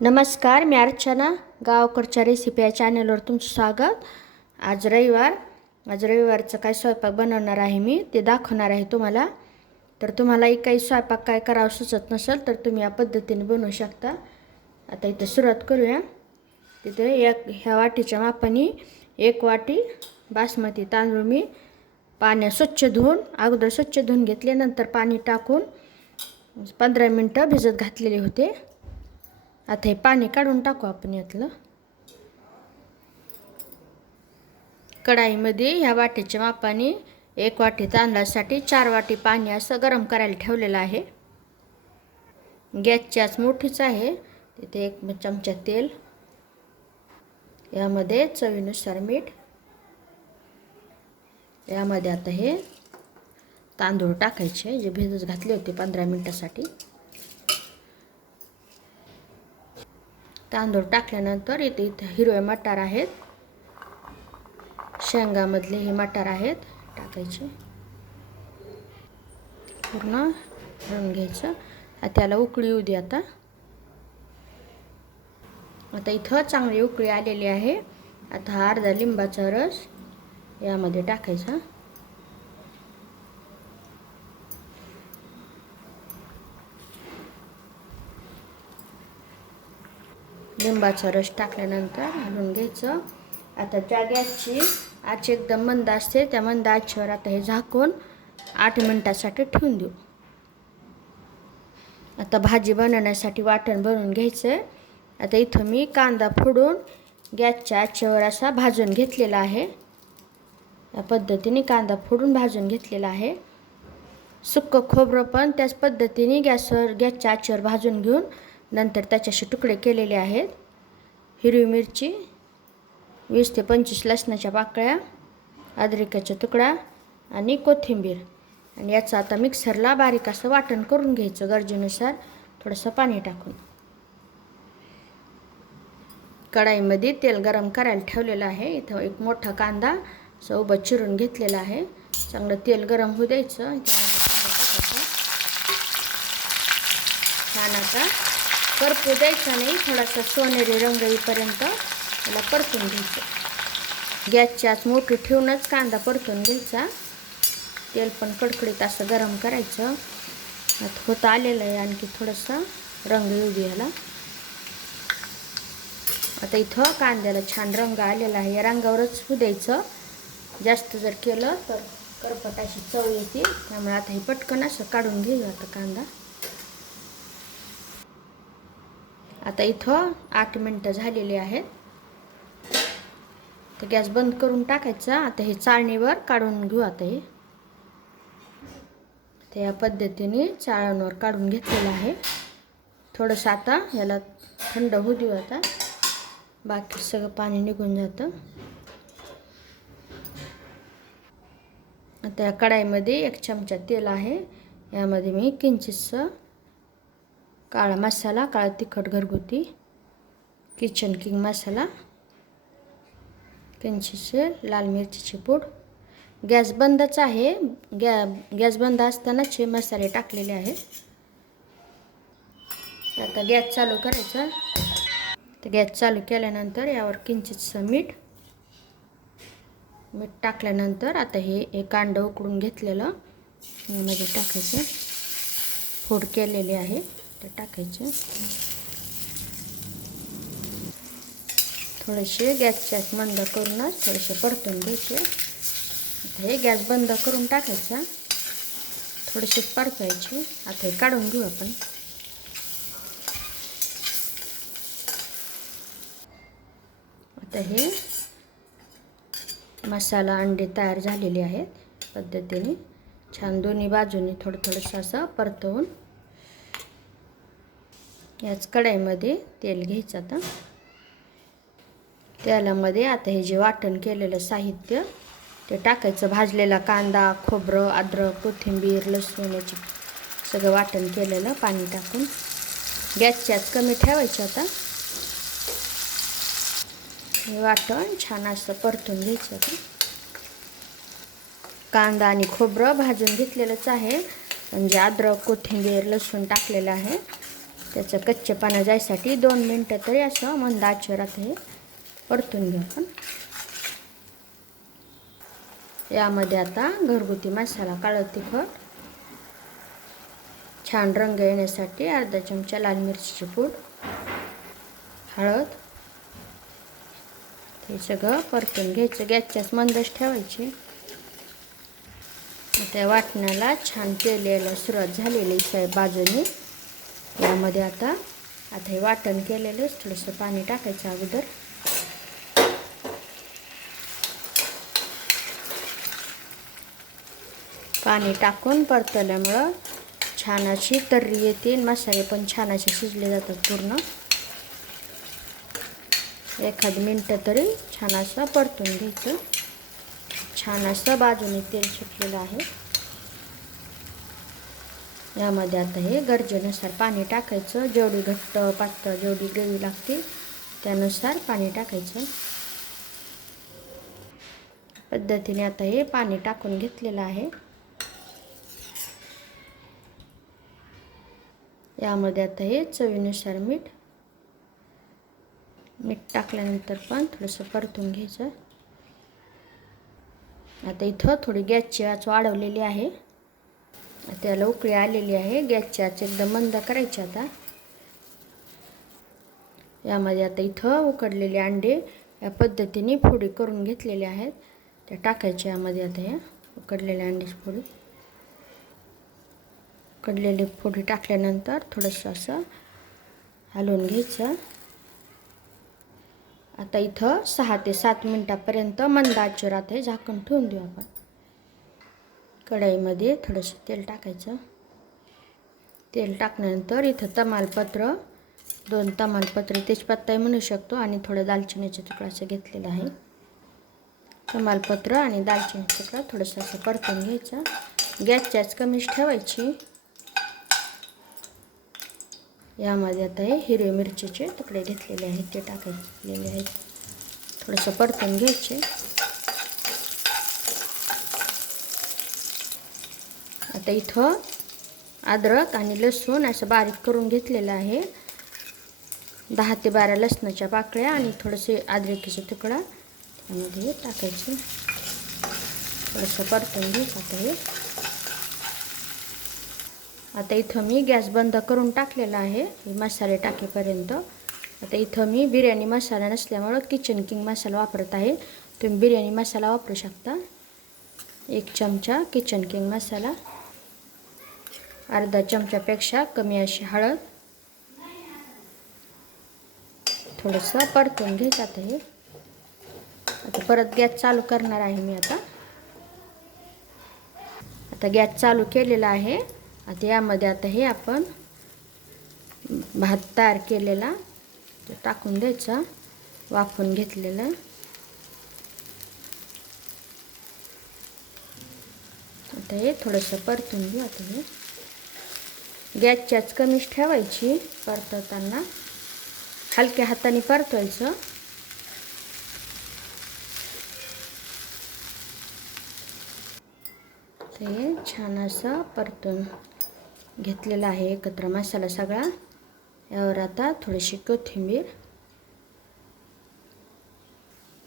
नमस्कार मी अर्चना गावाकडच्या रेसिपी या चॅनलवर तुमचं स्वागत. आज रविवार आज रविवारचं काय स्वयंपाक बनवणार आहे मी ते दाखवणार आहे तुम्हाला. तर तुम्हालाही काही स्वयंपाक काय करावं सुचत नसेल तर तुम्ही या पद्धतीने बनवू शकता. आता इथं सुरुवात करूया. तिथे एक ह्या वाटीच्या मापाने एक वाटी बासमती तांदूळ मी पाण्या स्वच्छ धुवून अगोदर स्वच्छ धुवून घेतले नंतर पाणी टाकून पंधरा मिनटं भिजत घातलेले होते. आता हे पाणी काढून टाकू आपण यातलं. कढाईमध्ये ह्या वाटीच्या मापाने एक वाटी तांदळासाठी चार वाटी पाणी असं गरम करायला ठेवलेलं आहे. गॅसची आज मोठीच आहे. तिथे एक चमचा तेल यामध्ये चवीनुसार मीठ यामध्ये आता हे तांदूळ टाकायचे जे भिजत घातले होते पंधरा मिनटासाठी. तांदूळ टाकल्यानंतर इथे इथे हिरवे मटार आहेत. शेंगामधले हे मटार आहेत. टाकायचे. पूर्ण भरून घ्यायचं. त्याला उकळी येऊ दे आता. आता इथं चांगली उकळी आलेली आहे. आता हा अर्धा लिंबाचा रस यामध्ये टाकायचा. लिंबाचा रस टाकल्यानंतर घालून घ्यायचं. आता त्या गॅसची आच एकदम मंद असते त्या मंद आचेवर आता हे झाकून आठ मिनटासाठी ठेवून देऊ. आता भाजी बनवण्यासाठी वाटण बनवून घ्यायचं आहे आता इथं मी कांदा फोडून गॅसच्या आचेवर असा भाजून घेतलेला आहे. या पद्धतीने कांदा फोडून भाजून घेतलेला आहे. सुक्कं खोबरं पण त्याच पद्धतीने गॅसवर गॅसच्या आचेवर भाजून घेऊन नंतर त्याच्याशी तुकडे केलेले आहेत. हिरवी मिरची वीस ते पंचवीस लसणाच्या पाकळ्या अद्रकाचा तुकडा आणि कोथिंबीर. आणि याचं आता मिक्सरला बारीक असं वाटण करून घ्यायचं गरजेनुसार. थोडंसं पाणी टाकून. कढाईमध्ये तेल गरम करायला ठेवलेलं आहे. इथं एक मोठा कांदा सोबत चिरून घेतलेला आहे. चांगलं तेल गरम होऊ द्यायचं. छान आता करपू द्यायचा नाही थोडासा सोनेरी रंग येईपर्यंत त्याला परतून घ्यायचं. गॅसची आज मोठी ठेवूनच कांदा परतून घ्यायचा. तेल पण कडकडीत असं गरम करायचं. आता होत आलेलं आहे आणखी थोडंसं रंग येऊ द्यायला आता इथं कांद्याला छान रंग आलेला आहे. या रंगावरच होऊ द्यायचं. जास्त जर केलं तर करपटाशी चव येते. त्यामुळे आता हे पटकन असं काढून घेऊ आता कांदा. आता इथं आठ मिनटं झालेली आहेत. तर गॅस बंद करून टाकायचा. आता हे चाळणीवर काढून घेऊ आता हे. तर या पद्धतीने चाळणीवर काढून घेतलेलं आहे. थोडंसं आता याला थंड होऊ देऊ आता. बाकी सगळं पाणी निघून जातं. आता या कढाईमध्ये एक चमचा तेल आहे. यामध्ये मी किंचितसं काळा मसाला काळा तिखट घरगुती किचन किंग मसाला किंचितसे लाल मिरचीची पूड. गॅस बंदच आहे. गॅ गॅस बंद असतानाच हे मसाले टाकलेले आहेत. आता गॅस चालू करायचा. तर गॅस चालू केल्यानंतर यावर किंचितसं मीठ. मीठ टाकल्यानंतर आता हे एक कांडं उकडून घेतलेलं. यामध्ये टाकायचं. फोड केलेले आहे. ते टाकायचे. थोडेसे गॅसच्या बंद करूनच थोडेसे परतून घ्यायचे. आता हे गॅस बंद करून टाकायचा. थोडेसे परतायचे. आता हे काढून घेऊ आपण. आता हे मसाला अंडे तयार झालेले आहेत पद्धतीने. छान दोन्ही बाजूने थोडं थोडंसं असं परतवून याच कढाईमध्ये तेल घ्यायचं आता. तेलामध्ये आता हे जे वाटण केलेलं साहित्य ते टाकायचं. भाजलेला कांदा खोबरं अद्रक कोथिंबीर लसूण याची सगळं वाटण केलेलं पाणी टाकून. गॅसची आत कमी ठेवायचं आता. हे वाटण छान असं परतून घ्यायचं आता. कांदा आणि खोबरं भाजून घेतलेलंच आहे. म्हणजे अद्रक कोथिंबीर लसूण टाकलेलं आहे त्याचं कच्चेपणा जायसाठी दोन मिनटं तरी असं मंद आचरात हे परतून घेऊ आपण. यामध्ये आता घरगुती मसाला काळं तिखट छान रंग येण्यासाठी अर्धा चमचा लाल मिरचीची पूड हळद हे सगळं परतून घ्यायचं. गॅसच्याच मंदच ठेवायचे. त्या वाटण्याला छान तेल यायला सुरुवात झालेली आहे बाजूने. यामध्ये आता आता हे वाटण केलेलं थोडंसं पाणी टाकायचं अगोदर. पाणी टाकून परतल्यामुळं छान अशी तर्री येते मसाले पण छान असे शिजले जातात पूर्ण. एखाद मिनटं तरी छान असं परतून घ्यायचं. छान असं बाजूने तेल सुटलेलं आहे. यामध्ये आता हे गरजेनुसार पाणी टाकायचं. जेवढी घट्ट पातळ जेवढी ग्रेवी लागते त्यानुसार पाणी टाकायचं. पद्धतीने आता हे पाणी टाकून घेतलेलं आहे. यामध्ये आता हे चवीनुसार मीठ मीठ टाकल्यानंतर पण थोडंसं परतून घ्यायचं. आता इथं थोडी गॅसची आच वाढवलेली आहे. त्याला उकळी आलेली आहे. गॅसची आच एकदम मंद करायची आता. यामध्ये आता इथं उकडलेले अंडे या पद्धतीने फोडी करून घेतलेले आहेत. त्या टाकायच्या यामध्ये आता या उकडलेल्या अंड्याची फोडी उकडलेली फोडी टाकल्यानंतर थोडंसं असं हलवून घ्यायचं. आता इथं सहा ते सात मिनटापर्यंत मंद आता हे झाकण ठेवून देऊ आपण. कढईमध्ये थोडंसं तेल टाकायचं. तेल टाकल्यानंतर इथं तमालपत्र दोन तमालपत्र तेजपत्ताही म्हणू शकतो आणि थोडं दालचिनीचे तुकडा असं घेतलेलं आहे. तमालपत्र आणि दालचिनीचे तुकडा थोडंसं असं परतून घ्यायचं. गॅसच्याच कमीच ठेवायची. यामध्ये आता हे हिरवे मिरचीचे तुकडे घेतलेले आहेत ते टाकायलेले आहेत. थोडंसं परतून घ्यायचे. आता इथं अद्रक आणि लसूण असं बारीक करून घेतलेलं आहे. दहा ते बारा लसणाच्या पाकळ्या आणि थोडंसे अद्रकीचा तुकडा त्यामध्ये टाकायचे. थोडंसं परतून घ्यायचं आता हे आता इथं मी गॅस बंद करून टाकलेला आहे मसाले टाकेपर्यंत. आता इथं मी बिर्याणी मसाला नसल्यामुळं किचन किंग मसाला वापरत आहे. तुम्ही बिर्याणी मसाला वापरू शकता. एक चमचा किचन किंग मसाला. अर्धा चमच्यापेक्षा कमी अशी हळद. थोडंसं परतून घ्यायचं आता हे. आता परत गॅस चालू करणार आहे मी आता. आता गॅस चालू केलेला आहे. आता यामध्ये आता हे आपण भात तयार केलेला टाकून द्यायचा वाफून घेतलेलं. आता हे थोडंसं परतून घेऊ आता हे. गॅसच्याच कमीच ठेवायची परतवताना हलक्या हाताने परतवायचं. ते छान असं परतून घेतलेला आहे एकत्र मसाला सगळा. यावर आता थोडीशी कोथिंबीर.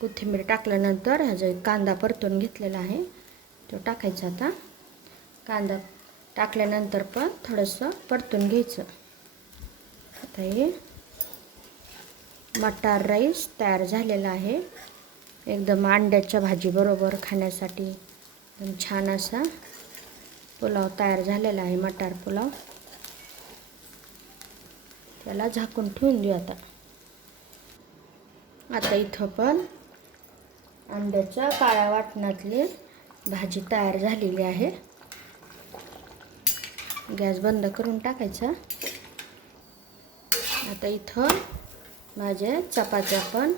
कोथिंबीर टाकल्यानंतर ह्याचा एक कांदा परतून घेतलेला आहे तो टाकायचा आता. कांदा टाकल्यानंतर पण थोडंसं परतून घ्यायचं. आता हे मटार राईस तयार झालेला आहे. एकदम अंड्याच्या भाजीबरोबर खाण्यासाठी एकदम छान असा पुलाव तयार झालेला आहे मटार पुलाव. त्याला झाकून ठेवून देऊ आता. आता इथं पण अंड्याच्या काळ्या वाटणातली भाजी तयार झालेली आहे. गॅस बंद करून टाकायचा. आता इथं माझ्या चपात्या पण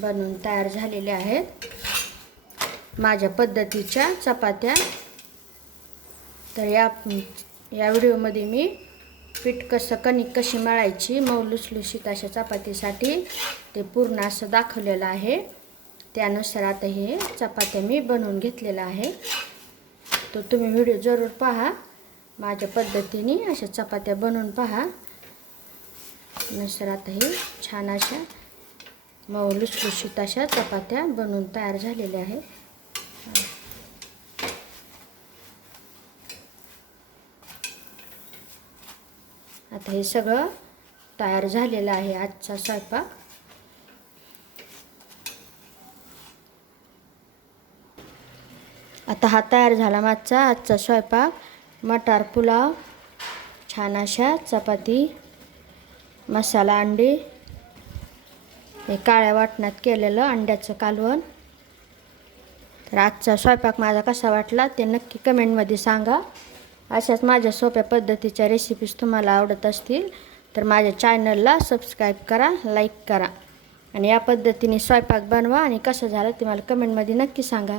बनवून तयार झालेल्या आहेत. माझ्या पद्धतीच्या चपात्या. तर या या व्हिडिओमध्ये मी पीठ कसं कणिक कशी मळायची मऊ लुसलुशीत अशा चपातीसाठी ते पूर्ण असं दाखवलेलं आहे. त्यानुसार आता हे चपात्या मी बनवून घेतलेलं आहे. तो तुम्ही व्हिडिओ जरूर पहा. माझ्या पद्धतीने अशा चपात्या बनवून पहा. नंतर आता हे छान अशा मऊ लुसलुशीत अशा चपात्या बनवून तयार झालेल्या आहेत. आता हे सगळं तयार झालेलं आहे आजचा स्वयंपाक. आता हा तयार झाला मागचा आजचा स्वयंपाक. मटार पुलाव छान अशा चपाती मसाला अंडी हे काळ्या वाटणात केलेलं अंड्याचं कालवण. तर आजचा स्वयंपाक माझा कसा वाटला ते नक्की कमेंटमध्ये सांगा. अशाच माझ्या सोप्या पद्धतीच्या रेसिपीज तुम्हाला आवडत असतील तर माझ्या चॅनलला सबस्क्राईब करा लाईक करा. आणि या पद्धतीने स्वयंपाक बनवा आणि कसं झालं ते मला कमेंटमध्ये नक्की सांगा.